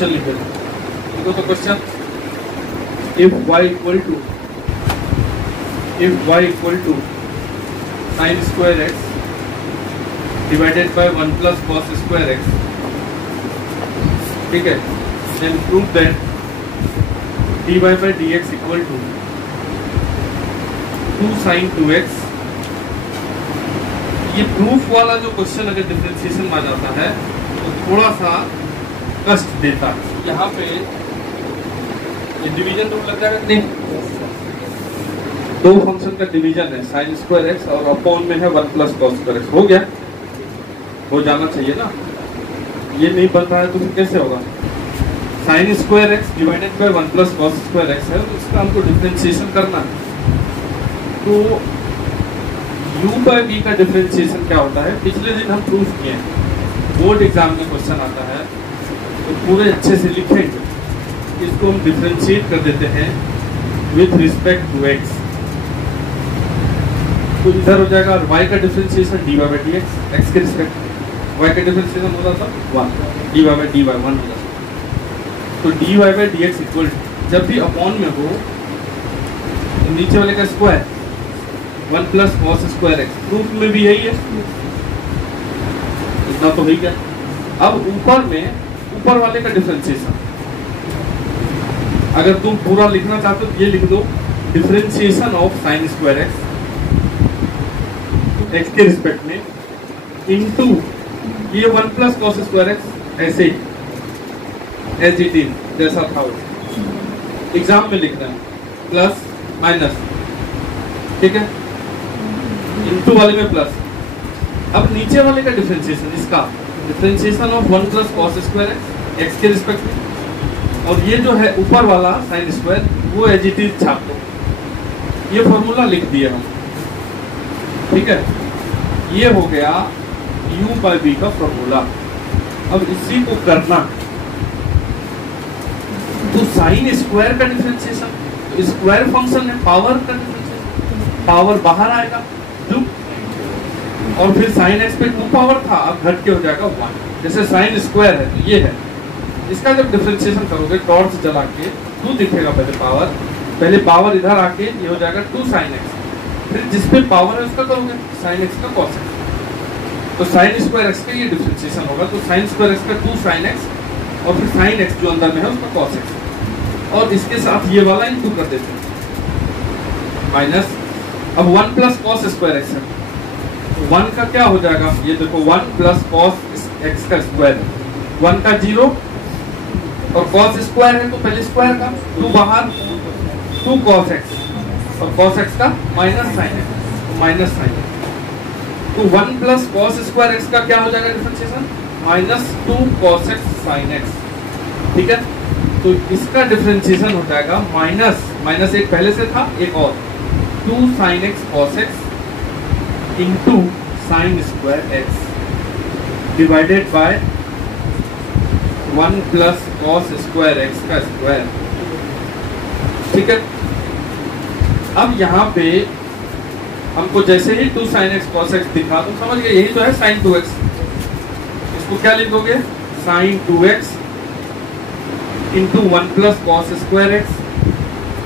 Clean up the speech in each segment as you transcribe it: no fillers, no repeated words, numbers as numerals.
Question लिखे देखो तो question, if y equal to sine square X divided by 1 plus cos square X, ठीक है, then prove that dy by dx equal to 2 sin 2x। ये proof वाला जो question अगर डिफरेंशिएशन में आ जाता है तो थोड़ा सा कष्ट देता है। यहाँ पे ये डिवीजन रूल लग जाएगा नहीं, दो फंक्शन का डिवीजन है साइन स्क्वायर एक्स और अपॉन में है 1 प्लस कॉस स्क्वायर एक्स, हो गया, हो जाना चाहिए ना। ये नहीं बन रहा है तो फिर कैसे होगा? Sign square X divided by 1 plus cos square x है, तो इसका हमको डिफरेंशिएशन करना है। तो u बाय v का डिफरेंशिएशन क्या होता है, पिछले दिन हम प्रूफ किए हैं, बोर्ड एग्जाम में क्वेश्चन आता है तो पूरे अच्छे से लिखेंगे। इसको हम डिफरेंशिएट कर देते हैं विथ रिस्पेक्ट टू x, तो इधर हो जाएगा y का differentiation dy by dx, x के रिस्पेक्ट y का डिफरेंशिएशन होता था 1, dy बाय dy 1 हो जाता। तो dy बाय dx इक्वल, जब भी अपॉन में हो तो नीचे वाले का square 1 plus cos square x, proof में भी यही है, इतना तो हो गया। अब ऊपर में ऊपर वाले का डिफरेंशिएशन, अगर तुम पूरा लिखना चाहते हो तो ये लिख दो, differentiation of sine square x x के रिस्पेक्ट में इनटू ये 1 प्लस कॉस स्क्वायर एक्स, ऐसे ही एज इट इज जैसा था एग्जाम में लिखना है, प्लस माइनस, ठीक है, इनटू वाले में प्लस। अब नीचे वाले का डिफरेंशिएशन, इसका differentiation of 1 plus cos square x x के रिस्पेक्ट में, और ये जो है ऊपर वाला साइन स्क्वायर वो एज इट इज छाप दो। ये फॉर्मूला लिख दिए हम, ठीक है, ये हो गया u बाय v का फॉर्मूला। अब इसी को करना तो साइन स्क्वायर का डिफरेंशिएशन, तो स्क्वायर फंक्शन है, पावर का डिफरेंशिएशन, पावर बाहर आएगा 2, और फिर साइन एक्स पे 2 पावर था, अब घट के हो जाएगा 1। जैसे साइन स्क्वायर है तो ये है, इसका जब डिफरेंशिएशन करोगे टॉर्च जला के 2 दिखेगा, पहले पावर इधर आके ये हो जाएगा 2 साइन एक्स, फिर जिस पे पावर है उसका करोगे साइन एक्स का कॉस एक्स, तो साइन स्क्वायर एक्स का ये डिफरेंशिएशन होगा, तो साइन स्क्वायर एक्स का 2 साइन एक्स और फिर साइन एक्स जो अंदर में है उसका कॉस एक्स, और इसके साथ ये वाला इनटू कर देते हैं माइनस। अब 1 प्लस कॉस स्क्वायर एक्स है, 1 का क्या हो जाएगा, ये देखो 1 प्लस कॉस एक्स का स्क्वायर, 1 का 0 और कॉस स्क्वायर है तो पहले स्क्वायर का 2 बाहर, 2 कॉस एक्स और कॉस एक्स का minus sine x, minus sine x, तो 1 प्लस कॉस स्क्वायर एक्स का क्या हो जाएगा differentiation, minus 2 cos x sine x, ठीक है। तो इसका डिफरेंशिएशन हो जाएगा माइनस एक पहले से था, एक और 2 sine x cos x into sine square X divided by 1 plus cos square x का स्क्वायर, ठीक है। अब यहाँ पे हमको जैसे ही 2 साइन एक्स कॉस एक्स दिखा तो समझ गए यही तो है साइन 2x, इसको क्या लिखोगे, sine 2x into 1 plus cos square X,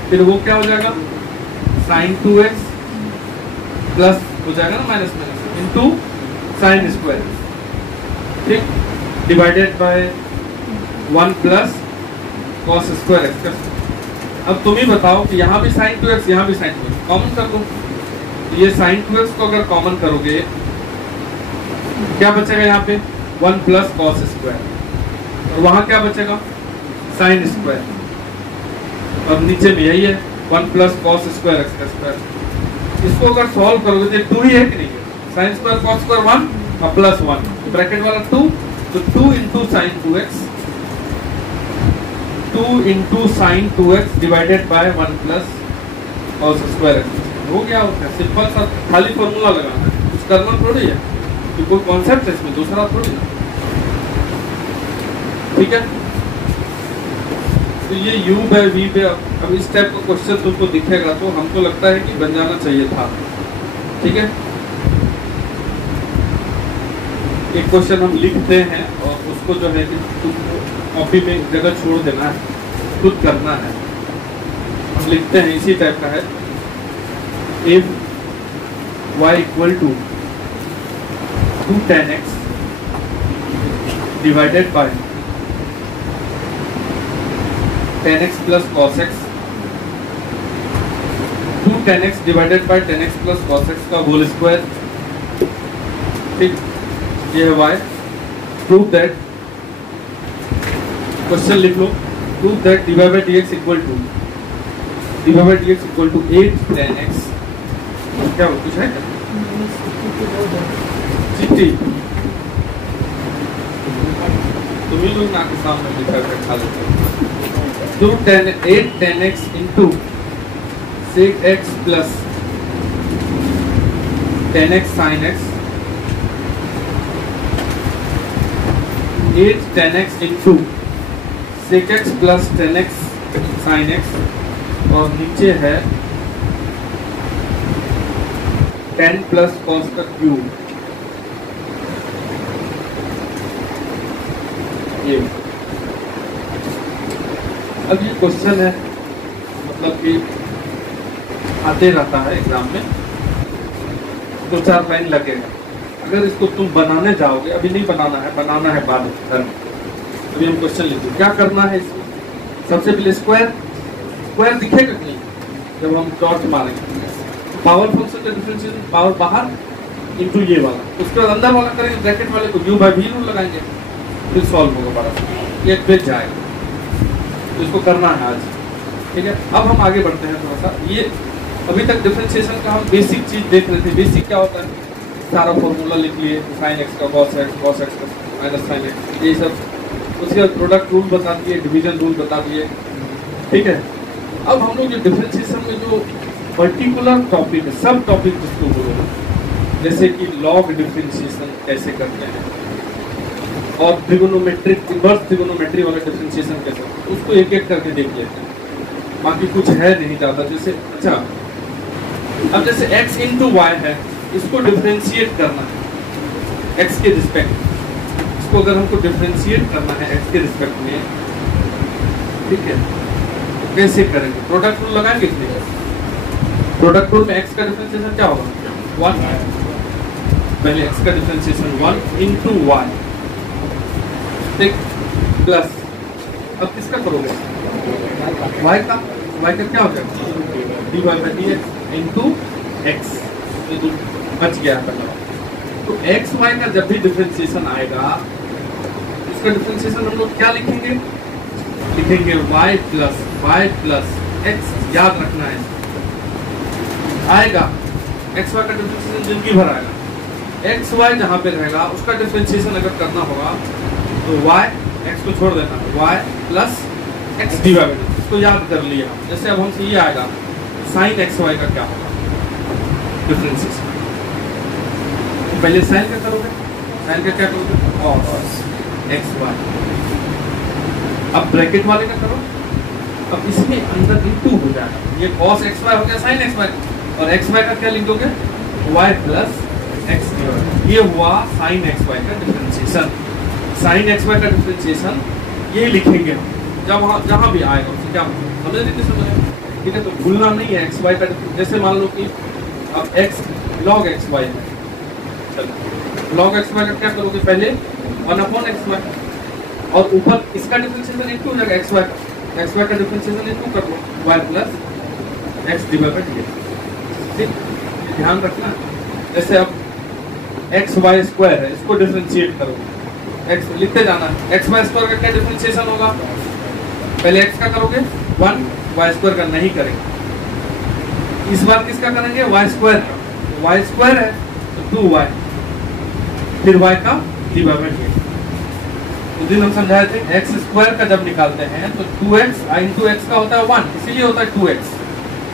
फिर वो क्या हो जाएगा साइन 2x प्लस हो जाएगा ना minus minus into sine square, ठीक, divided by 1 plus cos square x का। अब तुम ही बताओ कि यहाँ भी साइन 2x यहाँ भी साइन 2x, कॉमन कर दो, तो ये साइन 2x को अगर कॉमन करोगे क्या बचेगा, यहाँ पे 1 प्लस कॉस स्क्वायर, और वहां क्या बचेगा साइन स्क्वायर, और नीचे में यही है 1 प्लस कॉस स्क्वायर एक्स का स्क्वायर। इसको अगर सॉल्व करोगे तो 2 ही है कि नहीं है, साइन स्क्वायर कॉस स्क्वायर 1 और प्लस 1 ब्रैकेट वाला 2, तो 2 into sine 2x, 2 into sine 2x divided by 1 plus cos square x, हो गया। सिंपल सा खाली फॉर्मूला लगाना है, कुछ करना थोड़ी है, तो कोई कॉन्सेप्ट है इसमें दूसरा थोड़ी ना, ठीक है। तो ये u बाय v पे अब इस टाइप का क्वेश्चन तुमको दिखेगा तो हमको लगता है कि बन जाना चाहिए था, ठीक है। एक क्वेश्चन हम लिखते हैं और उसको जो है कि तुमको कॉपी में जगह छोड़ देना है, खुद करना है। हम लिखते हैं इसी टाइप का है, if y equal to 2 tan x divided by tan x plus cos x, 2 tan x divided by tan x plus cos x का होल स्क्वायर, ठीक, ये है y। प्रूव दैट, क्वेश्चन लिख लो, prove that dy by dx equal to 8 tan x, क्या कुछ है चिट्ठी तुम ही लोग ना के सामने लिखा कर खा लेते हो। 8 tan x into 6 x plus tan x sin x, 8 tan x into 6 x plus tan x sin x, और नीचे है 10 प्लस cos का क्यूब। ये अब ये क्वेश्चन है, मतलब कि आते रहता है एग्जाम में, 2-4 लाइन लगेगा। अगर इसको तुम बनाने जाओगे, अभी नहीं बनाना है, बनाना है बाद में। अभी हम क्वेश्चन लिखते, क्या करना है इसमें? सबसे पहले स्क्वायर दिखेगा कि नहीं जब हम डॉट मारेंगे, पावर फंक्शन का डिफरेंशिएशन, पावर बाहर इनटू ये वाला, उसके बाद अंदर वाला करेंगे, ब्रैकेट वाले को u by v रूल लगाएंगे, फिर सॉल्व होगा बड़ा, ये पेज जाएगा। तो इसको करना है आज, ठीक है। अब हम आगे बढ़ते हैं थोड़ा सा। ये अभी तक डिफरेंशिएशन का हम बेसिक चीज देख रहे थे। बेसिक क्या होता है, सारा फॉर्मूला लिख लिए, sin x का cos x का माइनस sin x, ये सब। उसके बाद प्रोडक्ट रूल बता दिए, डिवीजन रूल बता दिए, ठीक है। अब हम लोग ये डिफरेंशिएशन में जो पर्टिकुलर टॉपिक है, सब टॉपिक जिसको बोलो, जैसे कि लॉग डिफरेंशिएशन कैसे करते हैं, और ट्रिगोनोमेट्रिक, इनवर्स ट्रिगोनोमेट्री वाला डिफरेंशिएशन कैसे, उसको एक एक करके देख लेते हैं। बाकी कुछ है नहीं ज़्यादा। जैसे अच्छा, अब जैसे x इंटू वाई है, इसको डिफरेंशिएट करना है x के रिस्पेक्ट, इसको अगर हमको डिफरेंशिएट करना है x के रिस्पेक्ट में, ठीक है, तो कैसे करेंगे? प्रोडक्ट रूल लगाएंगे इसलिए। प्रोडक्ट रूल में x का डिफरेंशिएशन क्या होगा? 1। पहले x का डिफरेंशिएशन 1 इंटू वाई, ठीक, प्लस, अब किसका करोगे? y का क्या हो जाएगा? dy by dx into x, ये तो बच गया पहला। तो x y का जब भी डिफरेंशिएशन आएगा, उसका डिफरेंशिएशन हम लोग क्या लिखेंगे? लिखेंगे y प्लस x, याद रखना है आएगा। x y का डिफरेंशिएशन जिंदगी भर आएगा। x y जहाँ पे रहेगा उसका डिफरेंशिएशन अगर करना होगा तो y, x को छोड़ देना, y plus x dy by dx, इसको याद कर लिया। जैसे अब हमसे ये आएगा sin x y का क्या होगा डिफरेंशिएशन, तो पहले sin का करोगे, sin का क्या करोगे? cos x y। अब ब्रैकेट वाले का करो, अब इसमें अंदर इंटू हो जाएगा, ये cos x y हो गया sin x y, और x y का क्या लिख दोगे? y plus x dy। ये हुआ sin x y का डिफरेंशिएशन। sin x y का डिफरेंशिएशन ये लिखेंगे हम, जब वहाँ जहाँ भी आएगा उससे क्या समझ लीजिए, ठीक है। तो भूलना नहीं है x y का। जैसे मान लो कि अब x log x y है, चलो log x y का क्या करोगे? पहले 1/x y, और ऊपर इसका डिफरेंशिएशन इंटू हो जाएगा x y का डिफरेंशिएशन इंटू कर लो y plus x dy by dx, ठीक, ध्यान रखना। जैसे अब x y स्क्वायर है, इसको डिफरेंशिएट करोगे, x लिखते जाना है। x y स्क्वायर का क्या डिफरेंशिएशन होगा? पहले x का करोगे 1, y स्क्वायर का नहीं करेंगे। इस बार किसका करेंगे? y स्क्वायर का। y स्क्वायर है तो 2y, फिर y का dy by dx। उस दिन हम समझाए थे x स्क्वायर का जब निकालते हैं तो 2x इंटू x का होता है 1, इसीलिए होता है 2x।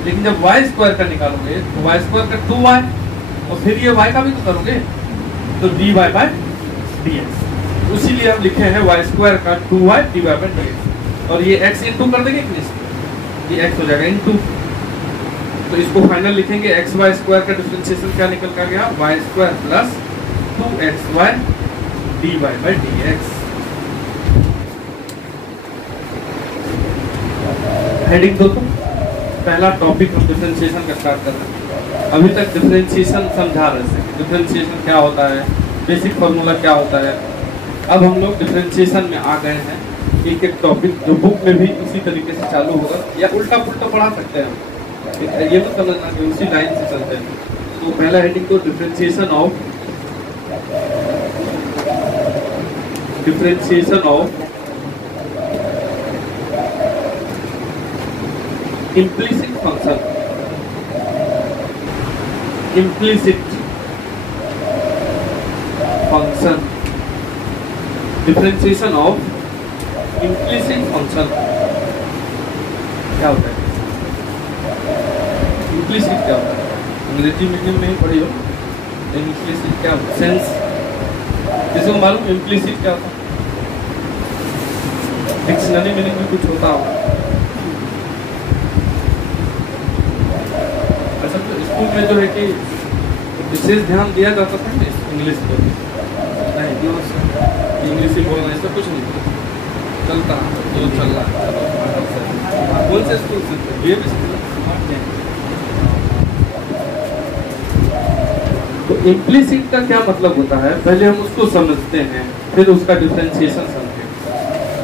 लेकिन जब y स्क्वायर का निकालोगे तो y स्क्वायर का 2y, और फिर ये y का भी तो करोगे, तो dy by dx। उसीलिए हम लिखे हैं y स्क्वायर का 2y dy by dx, और ये x इंटू कर देंगे कि नहीं, ये x हो जाएगा इंटू। तो इसको फाइनल लिखेंगे x y स्क्वायर का डिफरेंशिएशन क्या निकल कर गया? y square plus 2xy dy by dx। Heading दो तो पहला टॉपिक हम डिफरेंशिएशन का स्टार्ट कर रहे हैं। अभी तक डिफरेंशिएशन समझा रहे थे, डिफरेंशिएशन क्या होता है, बेसिक फार्मूला क्या होता है। अब हम लोग डिफरेंशिएशन में आ गए हैं। एक एक टॉपिक जो बुक में भी उसी तरीके से चालू होगा, या उल्टा पुल्टा पढ़ा सकते हैं हम, ये मत समझना कि उसी लाइन से चलते हैं। तो पहला हेडिंग तो differentiation of implicit function, differentiation of implicit function क्या होता है? implicit क्या होता है? अंग्रेजी मीडियम में ही पढ़ी हो। implicit क्या होता है? सेंस, जिसको मालूम implicit क्या होता है? डिक्शनरी मीनिंग में कुछ होता हो। अच्छा, तो स्कूल में जो है कि विशेष ध्यान दिया जाता था ना इंग्लिश को, नहीं इंग्लिश ही बोलना, इसका कुछ नहीं चलता, जो चल रहा है। कौन से स्कूल से? ये भी स्कूल। तो इम्प्लिसिट का क्या मतलब होता है, पहले हम उसको समझते हैं, फिर उसका डिफरेंशिएशन समझेंगे।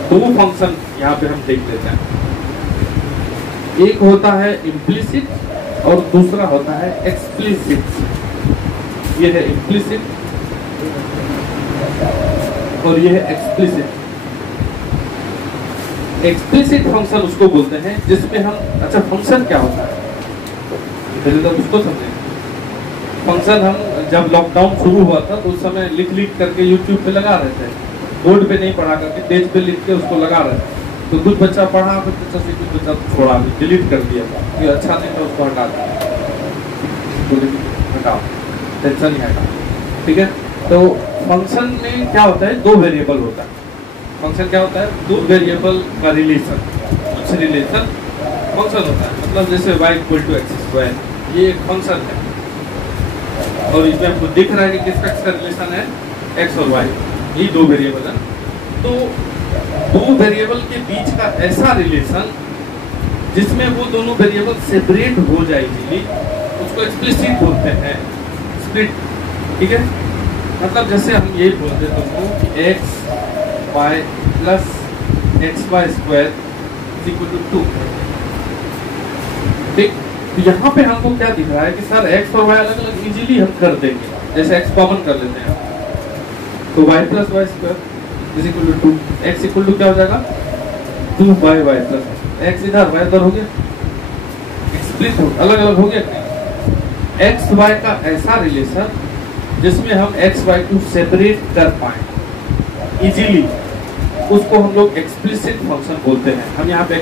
दो फंक्शन यहाँ पे हम देख लेते हैं, एक होता है इम्प्लिसिट और दूसरा होता है एक्सप्लिसिट। ये है इम्प्लिसिट और ये है एक्सप्लिसिट। एक्सप्लिसिट फंक्शन उसको बोलते हैं जिसमें हम, अच्छा फंक्शन क्या होता है पहले तो उसको समझें। फंक्शन हम जब लॉकडाउन शुरू हुआ था तो उस समय लिख करके यूट्यूब पे लगा रहे थे, बोर्ड पे नहीं पढ़ा करके पेज पे लिख के उसको लगा रहे थे। तो कुछ बच्चा पढ़ा, कुछ बच्चा से कुछ बच्चा छोड़ा, डिलीट कर दिया, ये अच्छा नहीं था उसको हटा दिया, हटाओ, टेंशन नहीं हटा, ठीक है। तो फंक्शन में क्या होता है, दो वेरिएबल होता है। फंक्शन क्या होता है, दो वेरिएबल का रिलेशन, कुछ रिलेशन फंक्शन होता है। मतलब जैसे y=x², ये एक फंक्शन है और इसमें आपको दिख रहा है कि किसका किसका रिलेशन है, x और y, ये दो वेरिएबल है। तो दो वेरिएबल के बीच का ऐसा रिलेशन जिसमें वो दोनों वेरिएबल सेपरेट हो जाएगी, उसको एक्सप्लिसिट बोलते हैं, स्प्लिट, ठीक है। मतलब जैसे हम ये बोलते तुमको कि x y प्लस xy² = 2, ठीक। तो यहाँ पे हमको क्या दिख रहा है कि सर x और y अलग अलग इजीली हम कर देंगे, जैसे x कॉमन कर लेते हैं तो y + y² = 2, x = क्या हो जाएगा 2y + x, इधर y इधर हो गया, एक्सप्लिट हो, अलग अलग हो गया। x y का ऐसा रिलेशन जिसमें हम x y को सेपरेट कर पाए इजीली, उसको हम लोग एक्सप्लिसिट फंक्शन बोलते हैं। हम यहाँ पे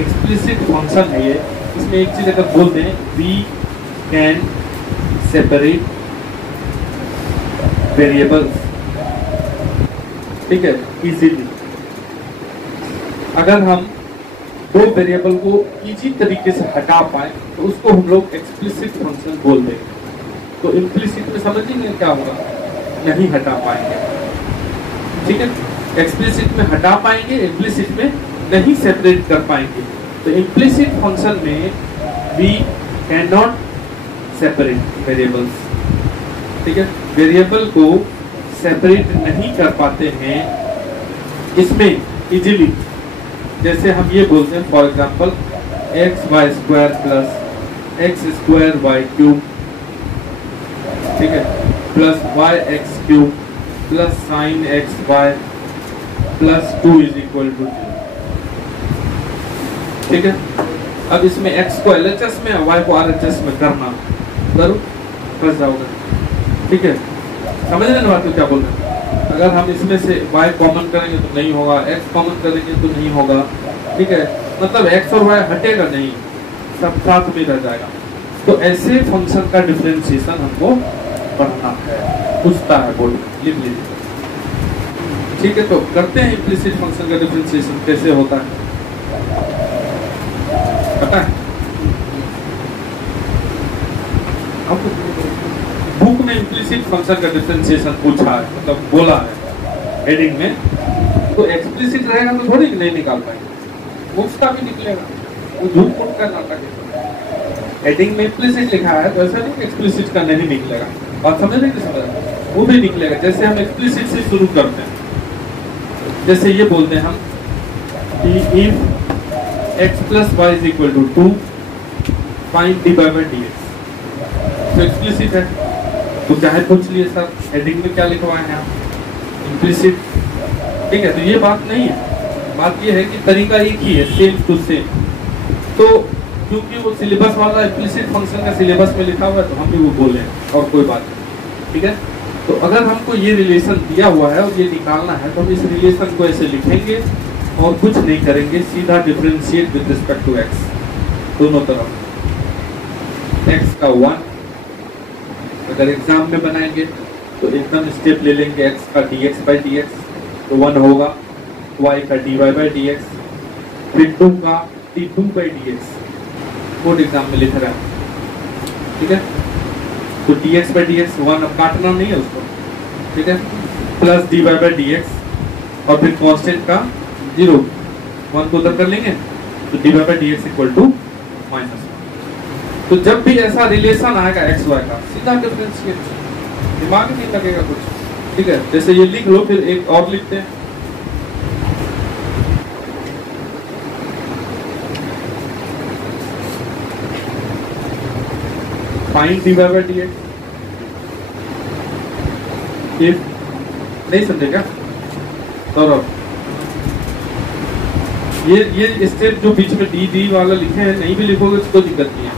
एक्सप्लिसिट फंक्शन है ये, इसमें एक चीज अगर बोल दें, वी कैन सेपरेट वेरिएबल्स, ठीक है, इजीली। अगर हम दो वेरिएबल को इजी तरीके से हटा पाए तो उसको हम लोग एक्सप्लिसिट फंक्शन बोल देंगे। तो इम्प्लिसिट में समझेंगे क्या होगा, नहीं हटा पाएंगे, ठीक है। एक्सप्लिसिट में हटा पाएंगे, इम्प्लिसिट में नहीं सेपरेट कर पाएंगे। तो इम्प्लिसिट फंक्शन में we can not separate variables, ठीक है, वेरिएबल को सेपरेट नहीं कर पाते हैं इसमें इजीली। जैसे हम ये बोलते हैं फॉर एग्जांपल xy² + x²y³ ठीक है, plus yx³ plus sin xy plus 2 = 0, ठीक है। अब इसमें x को LHS में y को RHS में करना, करो फंस जाओगे, ठीक है। समझ रहे ना बात को क्या बोल रहे हैं। अगर हम इसमें से y कॉमन करेंगे तो नहीं होगा, x कॉमन करेंगे तो नहीं होगा, ठीक है। मतलब x और y हटेगा नहीं, सब साथ में रह जाएगा। तो ऐसे फंक्शन का डिफरेंशिएशन हमको पढ़ना है, पूछता है बोर्ड, लिख लीजिए, ठीक है। तो करते हैं इम्प्लिसिट फंक्शन का डिफरेंशिएशन कैसे होता है, पता है आपको? बुक में इम्प्लिसिट फंक्शन का डिफरेंशिएशन पूछा है, मतलब बोला है हेडिंग में। तो एक्सप्लिसिट रहेगा तो थोड़ी नहीं निकाल पाएंगे, उसका भी निकलेगा, वो झूठ मूठ का नाटक है। हेडिंग में इम्प्लिसिट लिखा है तो ऐसा नहीं एक्सप्लिसिट का नहीं निकलेगा, बात समझ नहीं समझ, वो भी निकलेगा। जैसे हम एक्सप्लिसिट से शुरू करते हैं, जैसे ये बोलते हैं हम कि if x plus Y is equal to 2 find dy by dx, तो एक्सप्लिसिट है, तो चाहे पूछ लिए सर हेडिंग में क्या लिखवाए हैं आप, इम्प्लिसिट, ठीक है। तो ये बात नहीं है, बात ये है कि तरीका एक ही है, सेम टू सेम। तो क्योंकि वो सिलेबस वाला इम्प्लिसिट फंक्शन का सिलेबस में लिखा हुआ है तो हम भी वो बोले, और कोई बात नहीं, ठीक है। तो अगर हमको ये रिलेशन दिया हुआ है और ये निकालना है तो हम इस रिलेशन को ऐसे लिखेंगे और कुछ नहीं करेंगे, सीधा differentiate with respect to x, दोनों तरफ x का 1, अगर एग्जाम में बनाएंगे तो एकदम स्टेप ले लेंगे, x का dx बाई dx तो 1 होगा, y का dy बाई dx, फिर 2 का d2 by dx, board exam में लिख रहा है, ठीक है। तो dx बाई dx 1, अब काटना नहीं है उसको, ठीक है, प्लस dy बाई dx और फिर कांस्टेंट का 0, 1 को उधर कर लेंगे तो dy by dx equal to -1। तो जब भी ऐसा रिलेशन आएगा x y का, सीधा डिफरेंशिएट, दिमाग नहीं लगेगा कुछ, ठीक है। जैसे ये लिख लो, फिर एक और लिखते हैं, find dy by dx, if, नहीं समझेगा सौरभ, ये स्टेप जो बीच में डी वाला लिखे हैं नहीं भी लिखोगे तो कोई दिक्कत नहीं है,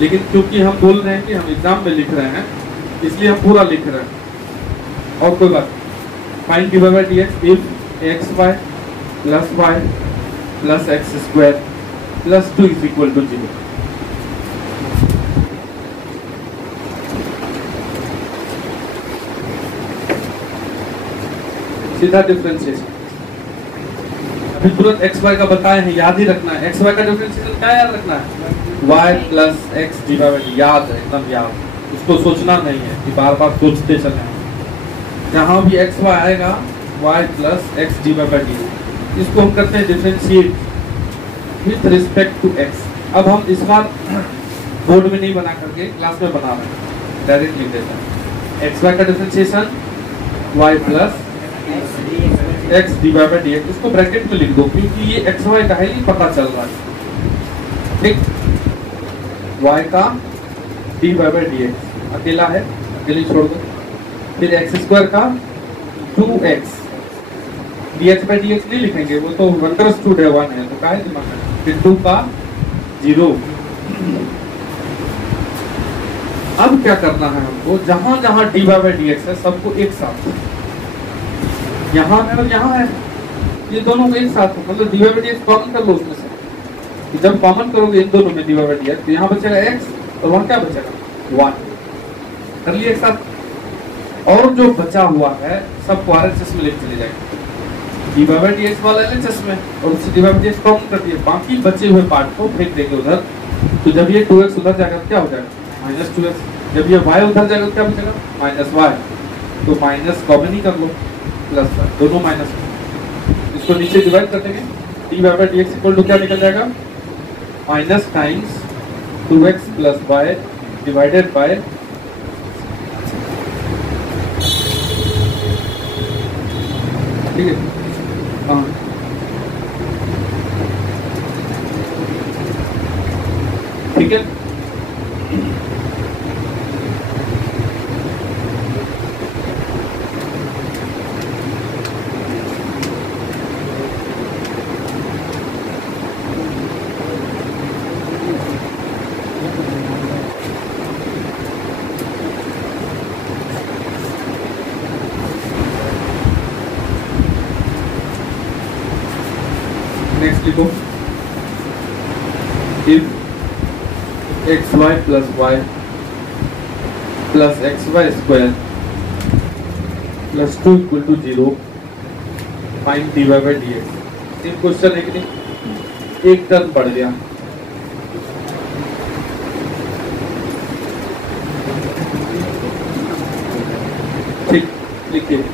लेकिन क्योंकि हम बोल रहे हैं कि हम एग्जाम में लिख रहे हैं इसलिए हम पूरा लिख रहे हैं, और कोई बात। Find dy by dx if xy plus y plus X square plus 2 is equal to 0। सीधा डिफरेंशिएशन, अभी तुरंत एक्स वाई का बताए हैं, याद ही रखना है। एक्स वाई का डिफरेंशिएशन क्या याद रखना है, y प्लस एक्स डिवाइडेड, याद है एकदम याद, उसको सोचना नहीं है कि बार बार सोचते चले। जहां भी एक्स वाई आएगा y plus X divided D, इसको हम करते हैं differentiate with respect to x। अब हम इस बार बोर्ड में नहीं बना करके क्लास में बना रहे हैं, डायरेक्ट लिख देते हैं एक्स वाई का differentiation y plus X divided D, इसको ब्रैकेट में लिख दो क्योंकि ये एक्स वाई का है, ये पता चल रहा है, ठीक। y का डी बाई डी एक्स अकेला है, अकेले छोड़ दो, फिर एक्स स्क्वायर का 2x, dx बाई dx नहीं लिखेंगे, वो तो अंडरस्टूड है 1 है, तो क्या है दिमाग में, फिर 2 का 0। अब क्या करना है हमको, जहां जहां डी बाई dx है सबको एक साथ, यहाँ है और यहाँ है, ये दोनों को एक साथ, मतलब डी बाई dx कॉमन कर लो उसमें से, कि जब कॉमन करोगे इन दोनों में डी बाई dx तो यहाँ बचेगा x और वहाँ क्या बचेगा 1, कर लिए एक साथ। और जो बचा हुआ है सबको RHS में लेके चले जाएंगे, डी बाई dx वाला LHS में, और उससे डी बाई dx कॉमन कर दिए, बाकी बचे हुए पार्ट को फेंक देंगे उधर। तो जब ये 2x उधर जाएगा क्या हो जाएगा -2x, जब ये y उधर जाएगा तो क्या बचेगा -y, तो माइनस कॉमन ही कर लो, प्लस दोनों माइनस, इसको नीचे डिवाइड कर देंगे, D by dx equal to क्या निकल जाएगा minus times 2x plus y divided by, ठीक है, हाँ ठीक है। नेक्स्ट लिखो, if xy plus y plus xy square plus 2 equal to 0 find dy by dx। Same question है कि नहीं, एक टर्म बढ़ गया, ठीक, लिखिए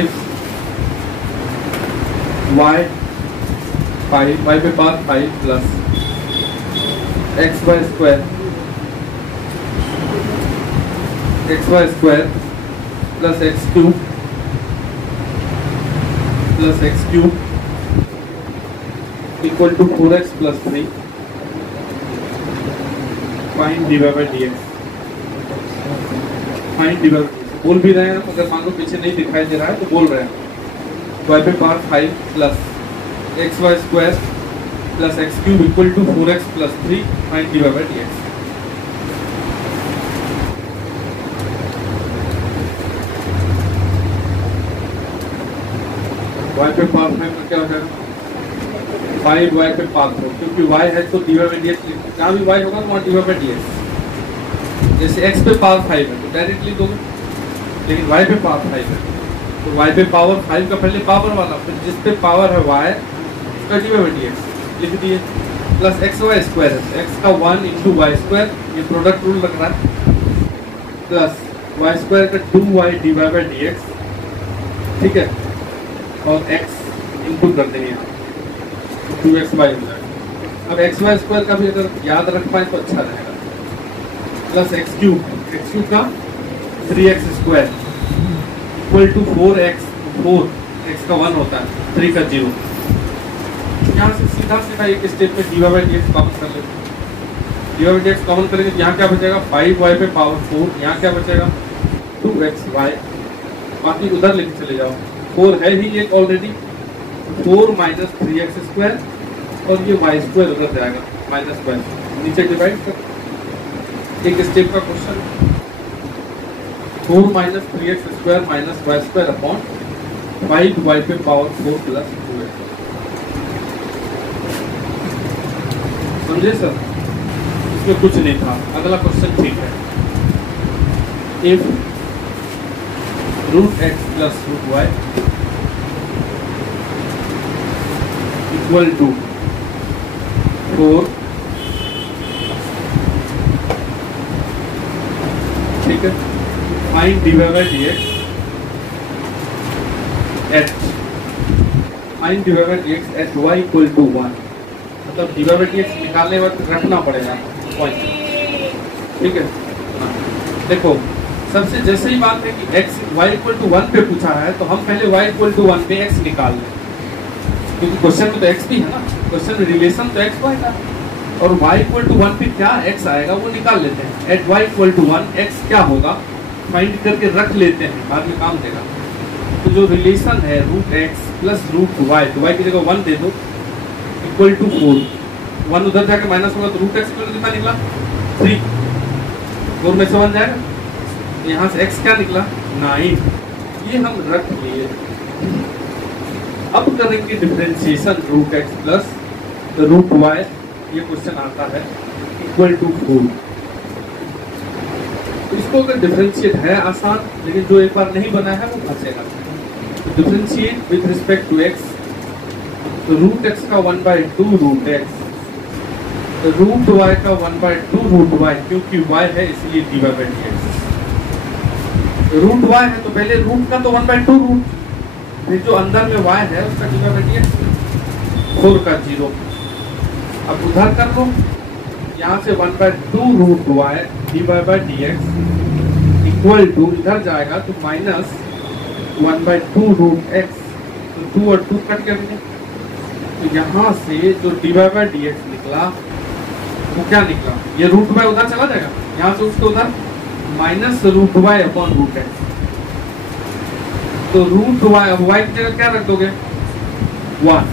इफ y 5 y पे power 5 plus X Y square plus X cube equal to 4x plus 3 find dy by dx। Find dy बोल भी रहे हैं, अगर मान लो पीछे नहीं दिखाई दे रहा है तो बोल रहे हैं। y पे power 5 plus X Y square plus X cube equal to 4x plus 3 find dy by dx। y पे पावर 5 में क्या हो जाएगा 5y पे पावर 4, क्योंकि y है तो dy बाई dx, जहाँ भी y होगा वहाँ dy बाई dx। जैसे x पे पावर 5 है तो डायरेक्टली दोगे, लेकिन y पे पावर 5 है तो y पे पावर 5 का पहले पावर वाला, फिर जिस पे पावर है y उसका dy बाई dx लिख दिए, प्लस एक्स वाई स्क्वायर है, x का 1 इंटू वाई स्क्वायर, ये प्रोडक्ट रूल लग रहा है, प्लस वाई स्क्वायर का 2y dy बाई dx, ठीक है, और x इंटू कर देंगे यहाँ 2x वाई हो जाएगा। अब एक्स वाई स्क्वायर का भी अगर याद रख पाए तो अच्छा रहेगा, प्लस एक्स क्यूब का 3x square equal to 4x, 4x का 1 होता है, 3 का 0। यहाँ से सीधा एक स्टेप में dy बाई dx कॉमन कर लेते, dy बाई dx कॉमन करेंगे तो यहाँ क्या बचेगा 5y पे पावर 4, यहाँ क्या बचेगा 2xy, बाकी उधर लेके चले जाओ, 4 है ही एक ऑलरेडी, 4 माइनस 3x स्क्वायर और ये y स्क्वायर उधर जाएगा माइनस 1, नीचे डिवाइड कर, एक स्टेप का question, 4 minus 3x square minus y square upon 5y पे पावर 4 प्लस 2x। समझे सर, इसमें कुछ नहीं था। अगला क्वेश्चन ठीक है, if root X plus root Y equal to 4, ठीक है, find dy by dx at, find dy by dx at y equal to 1, मतलब dy बाई dx निकालने वक्त रखना पड़ेगा पॉइंट, ठीक है। देखो सबसे जैसे ही बात है कि x y इक्वल टू 1 पे पूछा है तो हम पहले y इक्वल टू 1 पे x निकाल लें, क्योंकि क्वेश्चन में तो x भी है ना, क्वेश्चन में रिलेशन तो x y का, और y इक्वल टू 1 पे क्या x आएगा वो निकाल लेते हैं। At y equal to 1 x क्या होगा फाइंड करके रख लेते हैं, बाद में काम देगा। तो जो रिलेशन है root X plus root Y, तो y की जगह 1 दे दो इक्वल टू 4, 1 उधर जाकर माइनस होगा तो रूट एक्स कितना निकला 3, 4 में से 1 जाएगा, यहाँ से x क्या निकला 9, ये हम रख लिए। अब करेंगे differentiation root X plus root Y, ये क्वेश्चन आता है इक्वल टू 4। इसको अगर डिफरेंशिएट है आसान, लेकिन जो एक बार नहीं बना है वो फंसेगा। Differentiate with respect to x, तो रूट एक्स का 1/2 रूट एक्स, रूट वाई का 1/2 रूट वाई, क्योंकि वाई है इसलिए dy by dx। Root Y है तो पहले रूट का तो 1/2 रूट, फिर जो अंदर में y है उसका dy बाई dx, 4 का 0। अब उधर कर लो, यहाँ से 1/2 root Y dy by dx equal to, इधर जाएगा तो माइनस 1/2 रूट x, तो 2 और 2 कट करेंगे, तो यहाँ से जो dy बाई dx निकला वो क्या निकला, ये रूट वाई उधर चला जाएगा, यहाँ से उसके उधर minus root Y upon root X, तो रूट वाई, अब वाई की जगह क्या रख दोगे 1,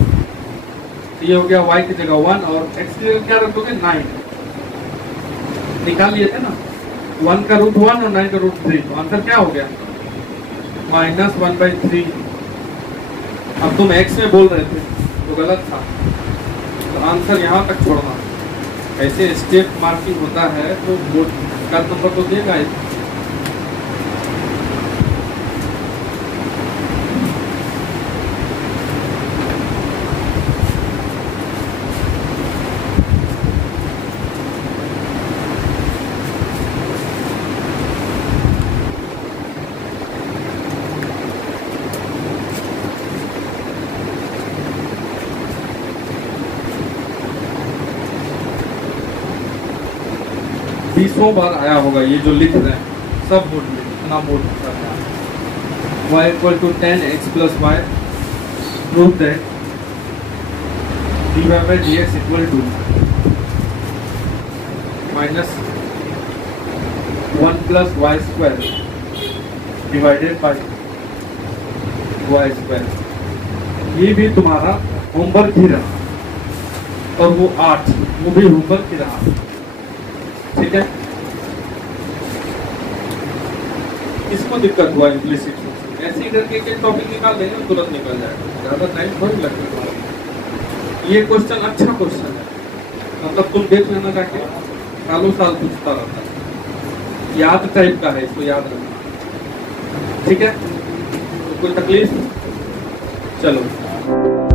ये हो गया y की जगह 1, और x की जगह क्या रख दोगे 9, निकाल लिए थे ना, 1 का रूट 1 और 9 का रूट 3, तो आंसर क्या हो गया माइनस 1/3। अब तुम x में बोल रहे थे तो गलत था, तो आंसर यहाँ तक छोड़ना। ऐसे स्टेप मार्किंग होता है तो बोर्ड का नंबर तो देगा। 20 बार आया होगा ये जो लिख रहे हैं, सब बोर्ड में इतना बोर्ड कर रहा है। y equal to 10x plus Y, prove that dy by dx equal to minus 1 plus Y square divided by Y square. ये भी तुम्हारा होमवर्क ही रहा, और वो 8 वो भी होमवर्क ही रहा। ठीक है, इसको दिक्कत हुआ इम्प्लिसिट फंक्शन, ऐसे ही करके एक टॉपिक निकाल देंगे तुरंत निकल जाएगा, ज्यादा टाइम थोड़ी लगेगा। ये क्वेश्चन अच्छा क्वेश्चन है, मतलब तुम देख लेना जाके, सालों साल पूछता रहता है, याद टाइप का है, इसको याद रखना। ठीक है, तो कोई तकलीफ? चलो।